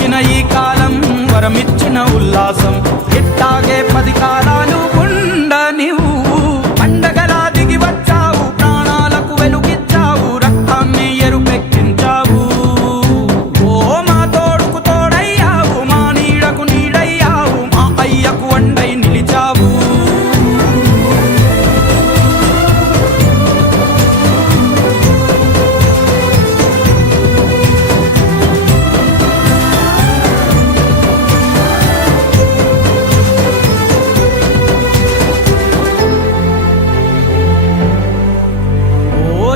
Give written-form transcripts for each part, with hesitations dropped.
వచ్చిన ఈ కాలం వరమిచ్చిన ఉల్లాసం ఇట్టాగే 10 కాలాలు ఉండనివు పండగలా దిగి వచ్చావు ప్రాణాలకు వెలుగిచ్చావు రక్తాన్ని ఎరుపెక్కించావు ఓ మా తోడుకు తోడయ్యావు మా నీడకు నీడయ్యావు మా అయ్యకు అండై నిలిచావు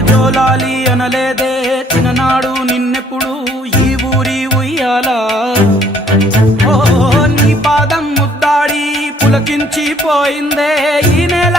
జోలాలి అనలేదే చిన్ననాడు నిన్నెప్పుడు ఈ ఊరి ఉయ్యాలా ఓ నీ పాదం ముద్దాడి పులకించిపోయిందే ఈ నేల